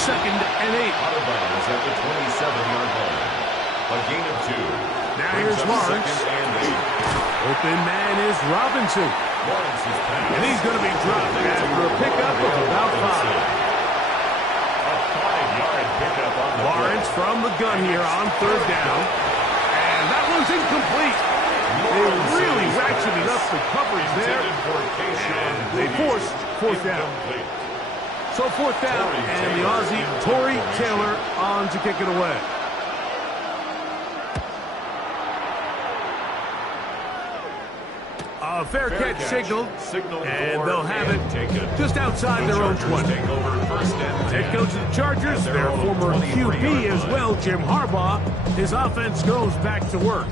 second and 8. Out of bounds at the 27-yard line. A gain of 2. Now here's Lawrence. Second and 8. Open man is Robinson. Lawrence's pass. And he's going to be dropped after a pickup of about 5. A 5-yard pickup on the Lawrence play. from the gun here on third down. And that one's incomplete. They really ratcheted up the coverage there. And they forced fourth down. So fourth down, and the Aussie, Tory Taylor, on to kick it away. A fair catch signaled, and they'll have it just outside their own 20. Head coach of the Chargers, their former QB as well, Jim Harbaugh, his offense goes back to work.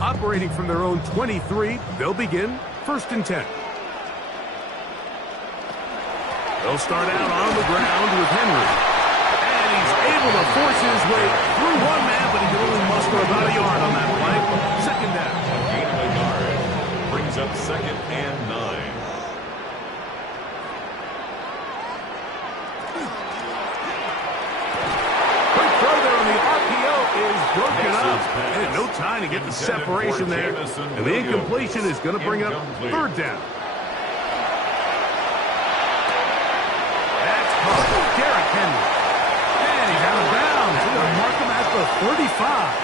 Operating from their own 23, they'll begin first and 10. They'll start out on the ground with Henry. And he's able to force his way through one man, but he can only muster about a yard on that play. Second down. A gain of a yard brings up second and 9. Quick throw there on the RPO is broken up. And no time to get the separation there. And the incompletion is going to bring up third down. Derrick Henry. And he's out of bounds. They're going to mark him at the 35.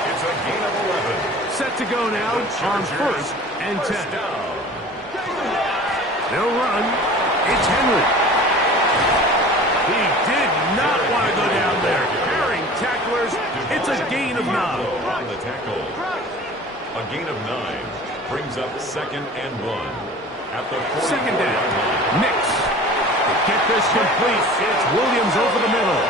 It's a gain of 11. Set to go now on first and 10. They'll run. It's Henry. He did not want to go down there. Carrying tacklers. It's a gain of 9. On the tackle. A gain of 9 brings up second and 1. At the 40 Second down. line. Nix. Get this complete. It's Williams over the middle.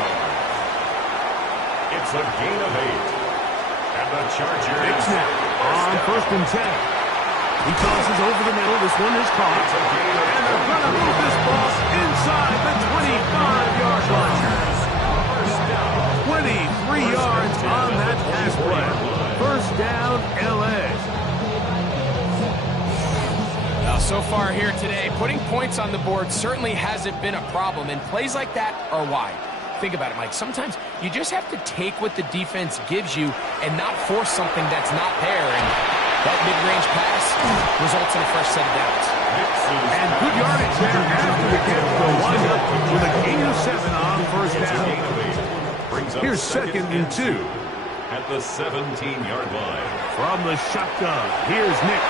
It's a gain of 8. And the Chargers. Big snap on first and 10. He tosses over the middle. This one is caught. And they're going to move this ball inside the 25-yard line. 23 yards on that pass play. First down, L.A. So far here today, putting points on the board certainly hasn't been a problem, and plays like that are why. Think about it, Mike. Sometimes you just have to take what the defense gives you and not force something that's not there, and that mid-range pass results in a first set of downs. And good yardage there after the catch. They'll wind up with a gain of 7 on first down. Here's second and 2. At the 17-yard line. From the shotgun, here's Nix.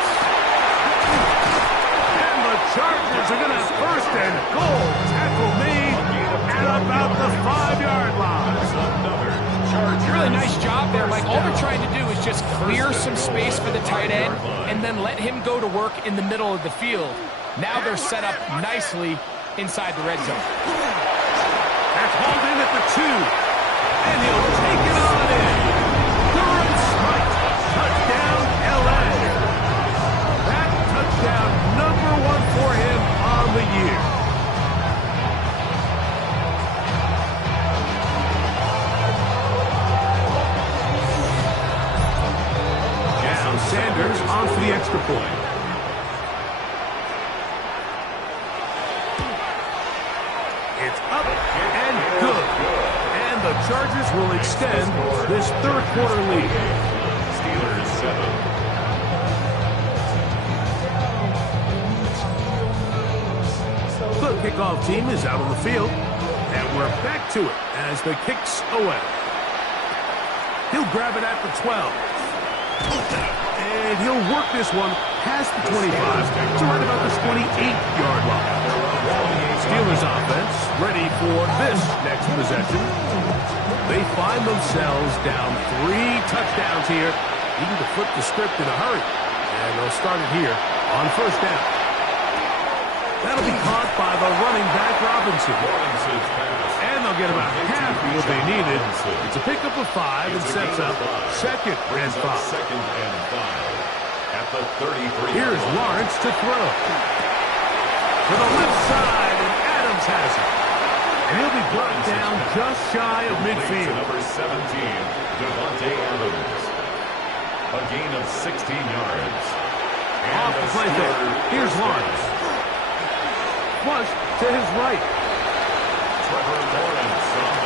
Chargers are going to have first and goal. Tackle made at about the 5-yard line. Really nice job there, Mike. All they're trying to do is just clear some space for the tight end and then let him go to work in the middle of the field. Now they're set up nicely inside the red zone. That's hauled in at the 2. And he'll take it on in. Durham Smythe. Touchdown, L.A. That touchdown number 1 for him on the year. Now Sanders on for the extra point. It's up and good. And the Chargers will extend this third quarter lead. Steelers 7. The kickoff team is out on the field, and we're back to it as the kick's away. He'll grab it at the 12. And he'll work this one past the 25 to right about the 28-yard line. Steelers offense ready for this next possession. They find themselves down 3 touchdowns here, needing to flip the script in a hurry. And they'll start it here on first down. That'll be caught by the running back, Robinson. And they'll get about half of what they needed. It's a pickup of 5 and sets up second and 5. Second and 5. At the 33. Here's Lawrence to throw. To the left side, and Adams has it. And he'll be brought down just shy of midfield. Number 17, Devontae Adams. A gain of 16 yards. Off the play fake. Here's Lawrence. Flush to his right. Trevor Lawrence on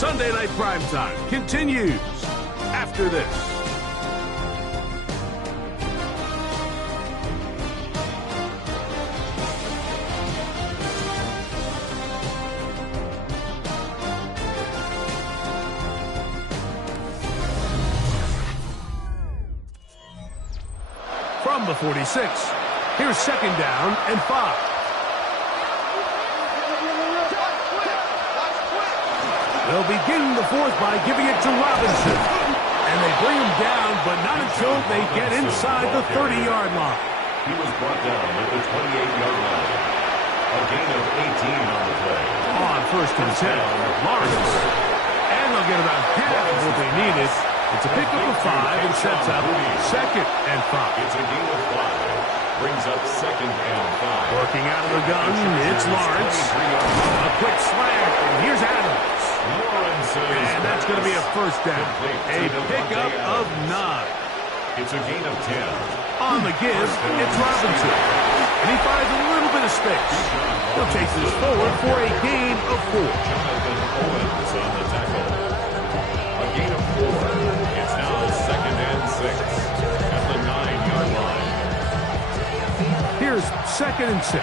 Sunday Night Primetime continues after this. From the 46, here's second down and 5. They'll begin the fourth by giving it to Robinson. And they bring him down, but not until they get inside the 30-yard line. He was brought down at the 28-yard line. A gain of 18 on the play. On first and 10, Lawrence. And they'll get about half of what they needed. It's a pickup of 5 and sets up second and 5. It's a gain of 5. Brings up second and 5. Working out of the gun, it's Lawrence. A quick slant, and here's Adams. And that's going to be a first down. A pickup of 9. It's a gain of 10. On the give, it's Robinson. And he finds a little bit of space. He'll take this forward for a gain of 4. Jonathan Owens on the tackle. A gain of 4. It's now second and 6 at the 9-yard line. Here's second and 6.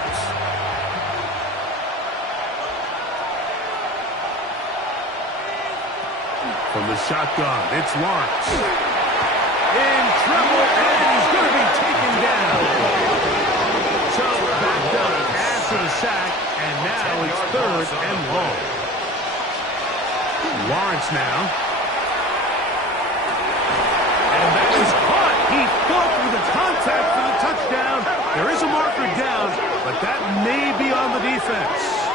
From the shotgun, it's Lawrence. In trouble, and he's going to be taken down. So backed up after the sack, and now it's third and long. Lawrence now. And that is caught. He fought with the contact for the touchdown. There is a marker down, but that may be on the defense.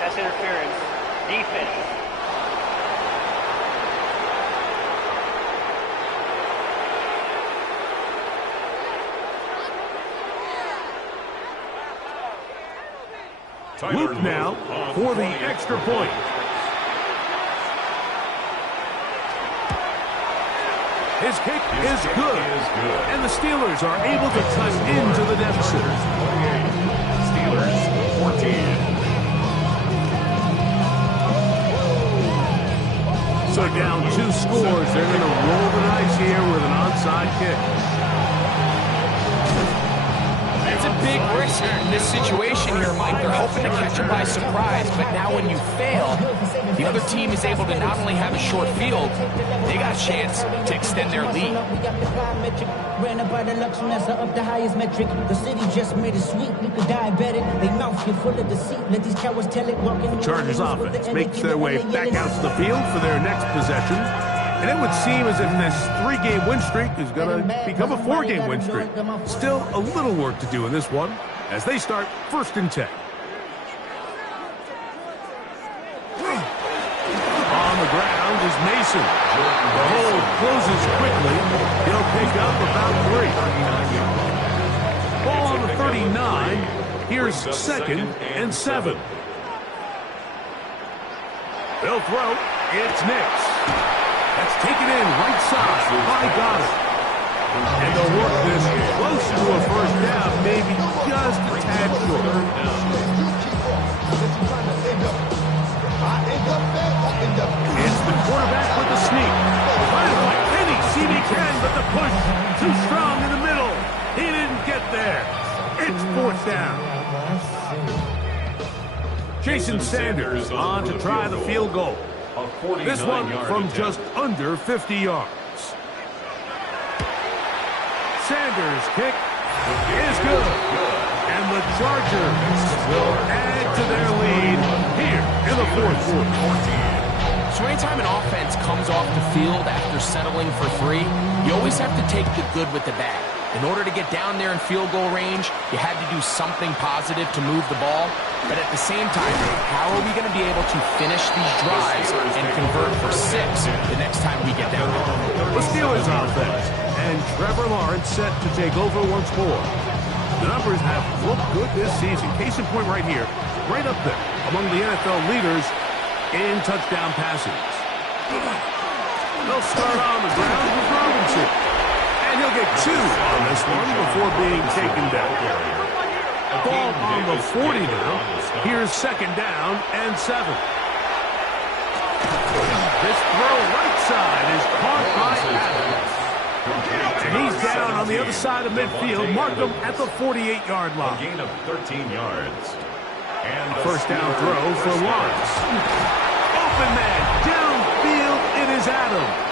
That's interference. Defense. Luke now for the extra point. His kick is good. And the Steelers are able to cut into the deficit. Steelers 14. So down 2 scores, they're going to roll the dice here with an onside kick. It's a big risk in this situation here, Mike. They're hoping to catch him by surprise, but now when you fail, the other team is able to not only have a short field, they got a chance to extend their lead. Ran up by the luxuriness of the highest metric. The city just made it sweet. We could diabetic. They mouth get full of deceit. Let these cowards tell it. The Chargers offense makes their way back out to the field for their next possession. And it would seem as if this 3-game win streak is going to become a 4-game win streak. Still a little work to do in this one as they start first and 10. On the ground is Mason. The hold closes quickly. He'll pick up about 3. Ball on the 39. Here's second and 7. They'll throw. It's Nix. That's taken in right side by Goddard. And they'll work this close to a first down, maybe just a tad short. It's the quarterback with the sneak. Trying to find any seam he can, but the push too strong in the middle. He didn't get there. It's fourth down. Jason Sanders on to try the field goal. This one from just under 50 yards. Sanders' kick is good. And the Chargers will add to their lead here in the fourth quarter. So anytime an offense comes off the field after settling for 3, you always have to take the good with the bad. In order to get down there in field goal range, you had to do something positive to move the ball. But at the same time, how are we going to be able to finish these drives and convert for 6 the next time we get down there? The Steelers offense and Trevor Lawrence set to take over once more. The numbers have looked good this season. Case in point right here, right up there among the NFL leaders in touchdown passes. They'll start on the ground with Robinson. And And he'll get 2 on this one before being taken down. Ball on the 40 now. Here's second down and 7. This throw right side is caught by Adams. And he's down on the other side of midfield. Mark him at the 48-yard line. A gain of 13 yards. And First down throw for Lawrence. Open man, downfield, it is Adams.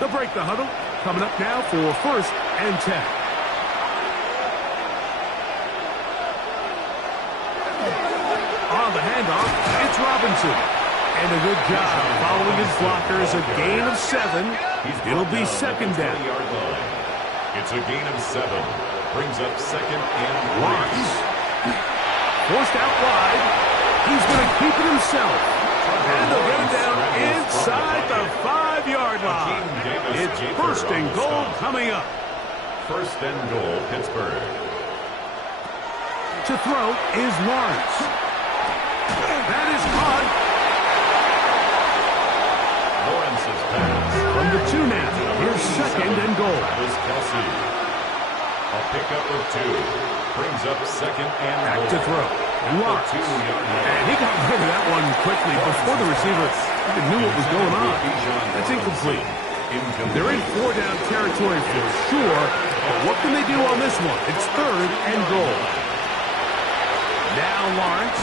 They'll break the huddle. Coming up now for first and 10. On the handoff, it's Robinson. And a good job following his blockers. A gain of 7. It'll be second down. It's a gain of 7. Brings up second and Lawrence. Forced out wide. He's going to keep it himself. And they'll get him down inside the 5-yard line. It's first and goal coming up. First and goal, Pittsburgh. To throw is Lawrence. That is caught. Lawrence's pass. From the 2 now. Here's second and goal. Travis Kelce. A pickup of 2. Brings up second and Back goal. to throw. Lawrence. And he got rid of that one quickly before the receiver even knew what was going on. That's incomplete. They're in 4-down territory for sure, but what can they do on this one? It's third and goal. Now Lawrence.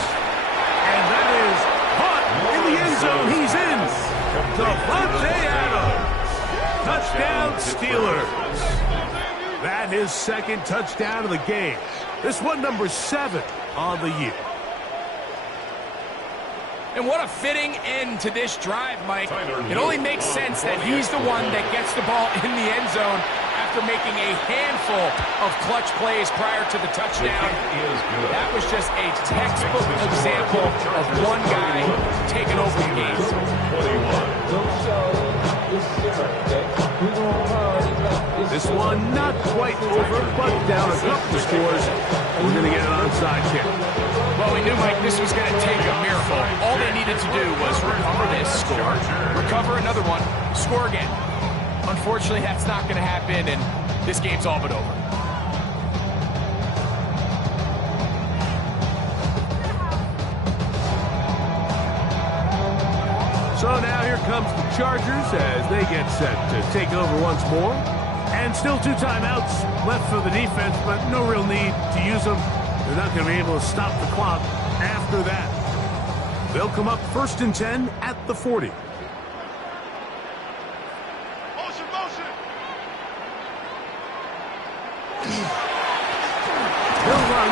And that is caught in the end zone. He's in. Davante Adams. Touchdown Steelers. That is second touchdown of the game. This one number 7 on the year. And what a fitting end to this drive, Mike. It only makes sense that he's the one that gets the ball in the end zone after making a handful of clutch plays prior to the touchdown. That was just a textbook example of one guy taking over the game. This one not quite over, but down a couple of scores. We're going to get an onside kick. Well, we knew, Mike, this was going to take a miracle. All they needed to do was recover this score, recover another one, score again. Unfortunately, that's not going to happen, and this game's all but over. So now here comes the Chargers as they get set to take over once more. And still 2 timeouts left for the defense, but no real need to use them. They're not going to be able to stop the clock after that. They'll come up first and 10 at the 40. They'll run.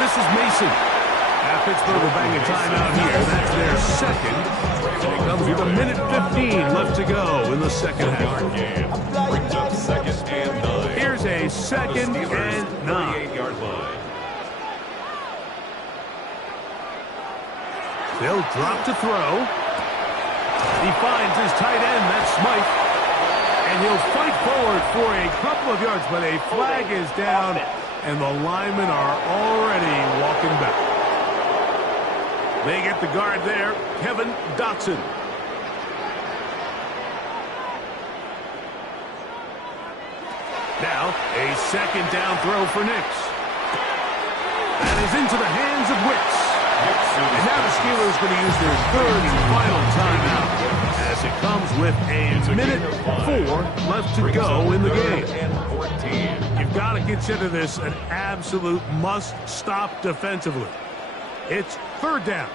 This is Mason. Now Pittsburgh will bang a timeout here. That's their second. And it comes with a minute 15 left to go in the second half. Brings up second and 9. Here's a second and 9. 48-yard line. They'll drop to throw. He finds his tight end, that's Smythe. And he'll fight forward for a couple of yards, but a flag is down, and the linemen are already walking back. They get the guard there, Kevin Dotson. Now, a second down throw for Nix. That is into the hands of Wicks. And now the Steelers going to use their third and final timeout as it comes with a minute 4 left to go in the game. You've got to consider this an absolute must-stop defensively. It's third down.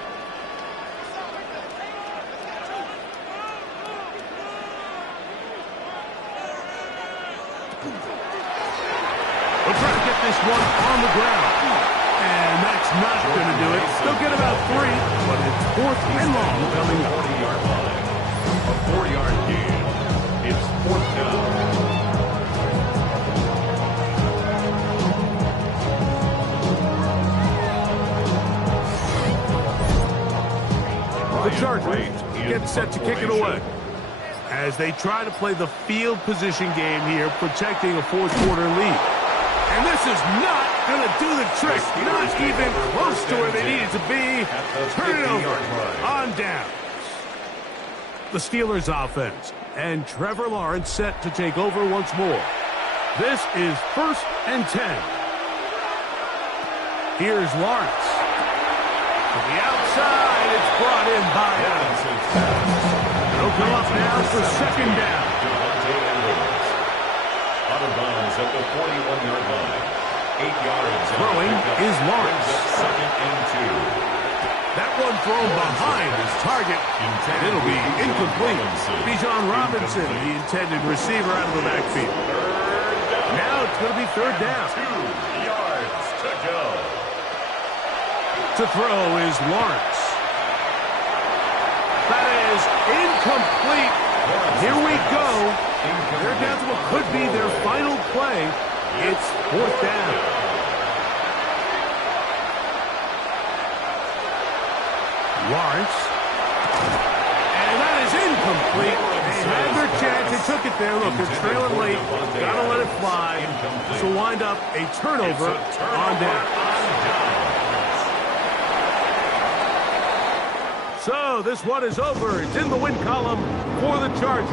We'll try to get this one on the ground. And that's not going to do it. They'll get about 3, but it's fourth and long coming up. 40-yard line. A 4-yard gain. It's fourth down. The Chargers get set to kick it away as they try to play the field position game here, protecting a fourth-quarter lead. And this is not going to do the trick. Not even close to where they needed to be. Turn it over on down. The Steelers offense, and Trevor Lawrence set to take over once more. This is 1st and 10. Here's Lawrence. To the outside, it's brought in by Adams. It'll come up now for 2nd down. Out of bounds at the 41-yard line. 8 yards. Throwing is Lawrence. 2nd and 2. That one thrown behind his target, and it'll be incomplete. Bijan Robinson, the intended receiver, out of the backfield. Now it's going to be 3rd down. 2 yards to go. To throw is Lawrence. That is incomplete. Here we go. They're down to what could be their final play. It's 4th down. Lawrence. And that is incomplete. They had their chance. They took it there. Look, they're trailing late. Got to let it fly. This will wind up a turnover on down. So this one is over. It's in the win column for the Chargers.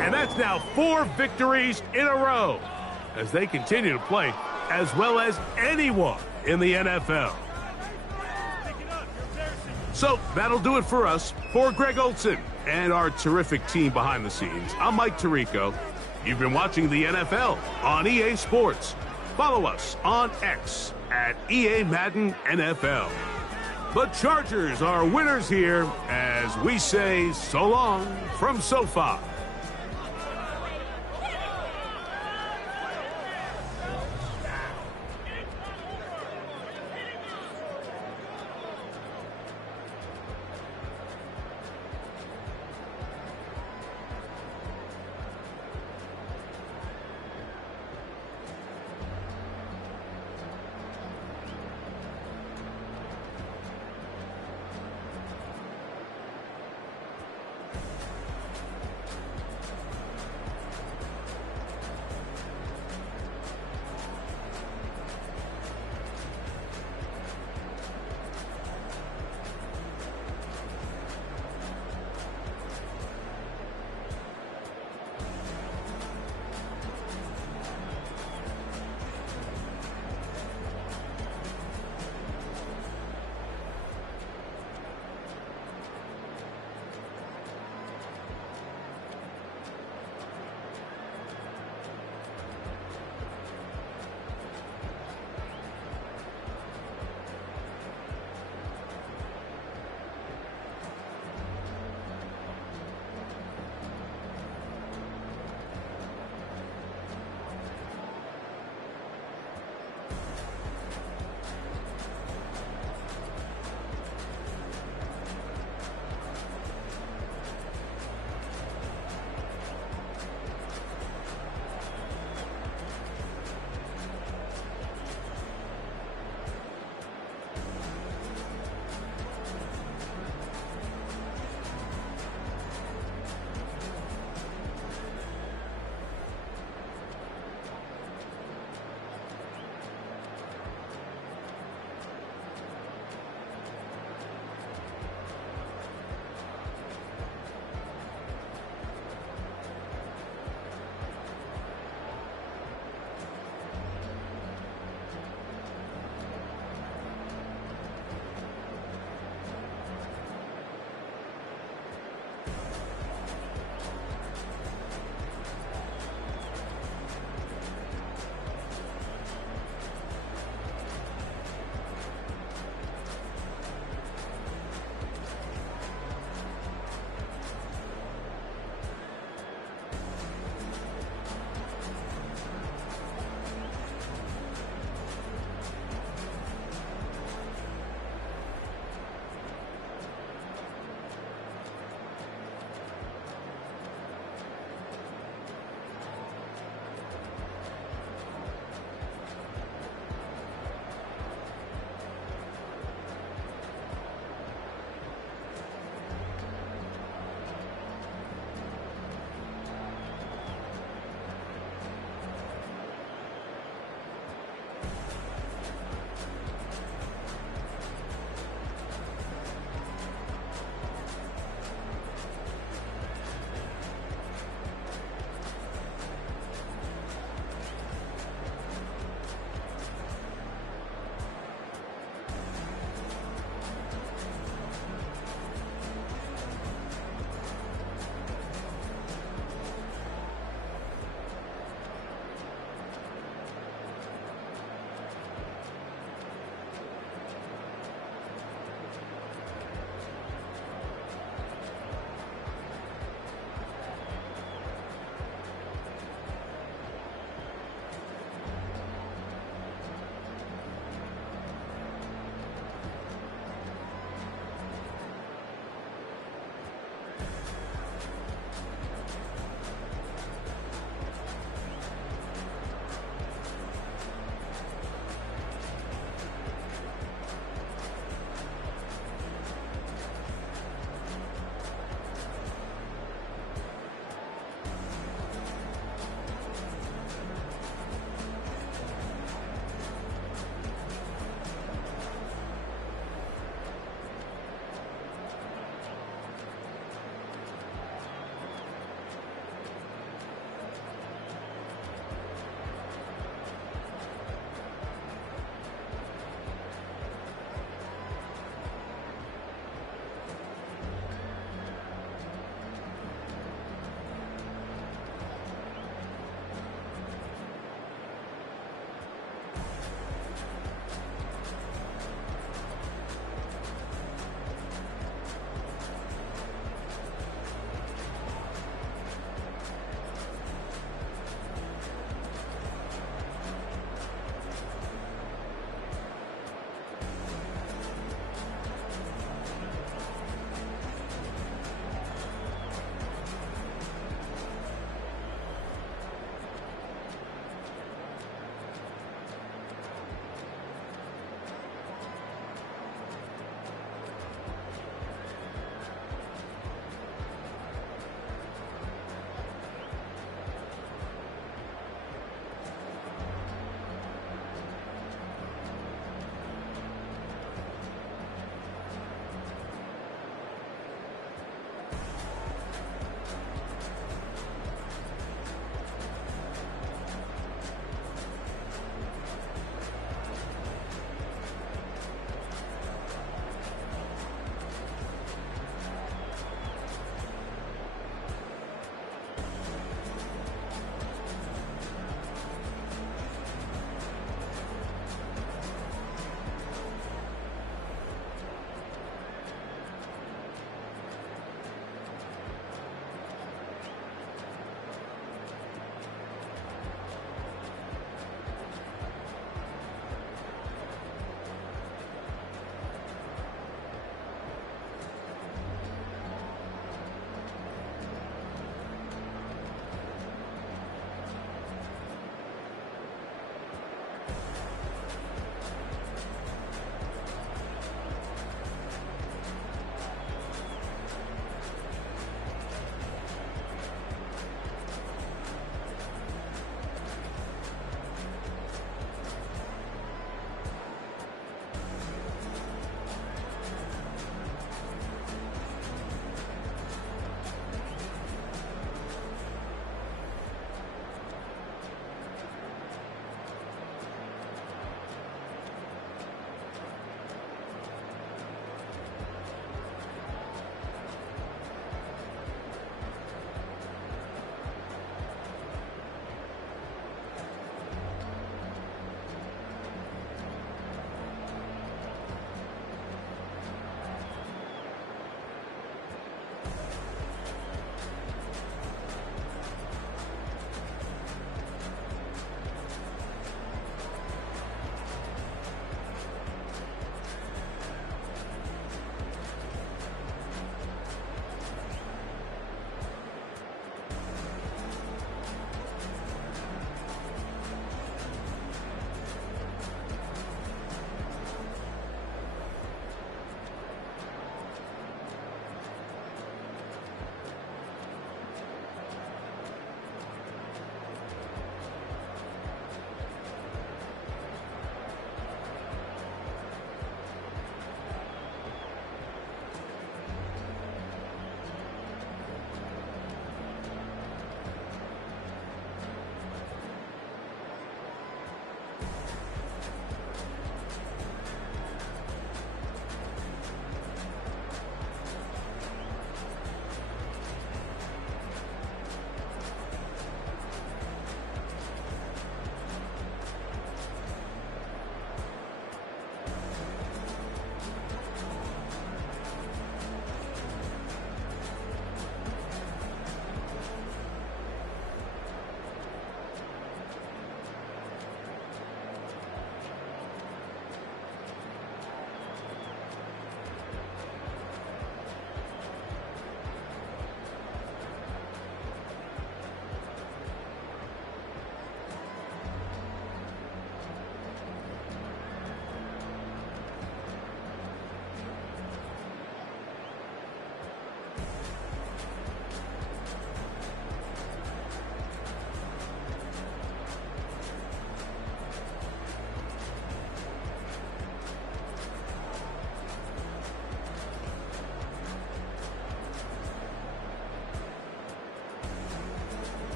And that's now 4 victories in a row as they continue to play as well as anyone in the NFL. So that'll do it for us. For Greg Olson and our terrific team behind the scenes, I'm Mike Tirico. You've been watching the NFL on EA Sports. Follow us on X at EA Madden NFL. The Chargers are winners here as we say so long from SoFi.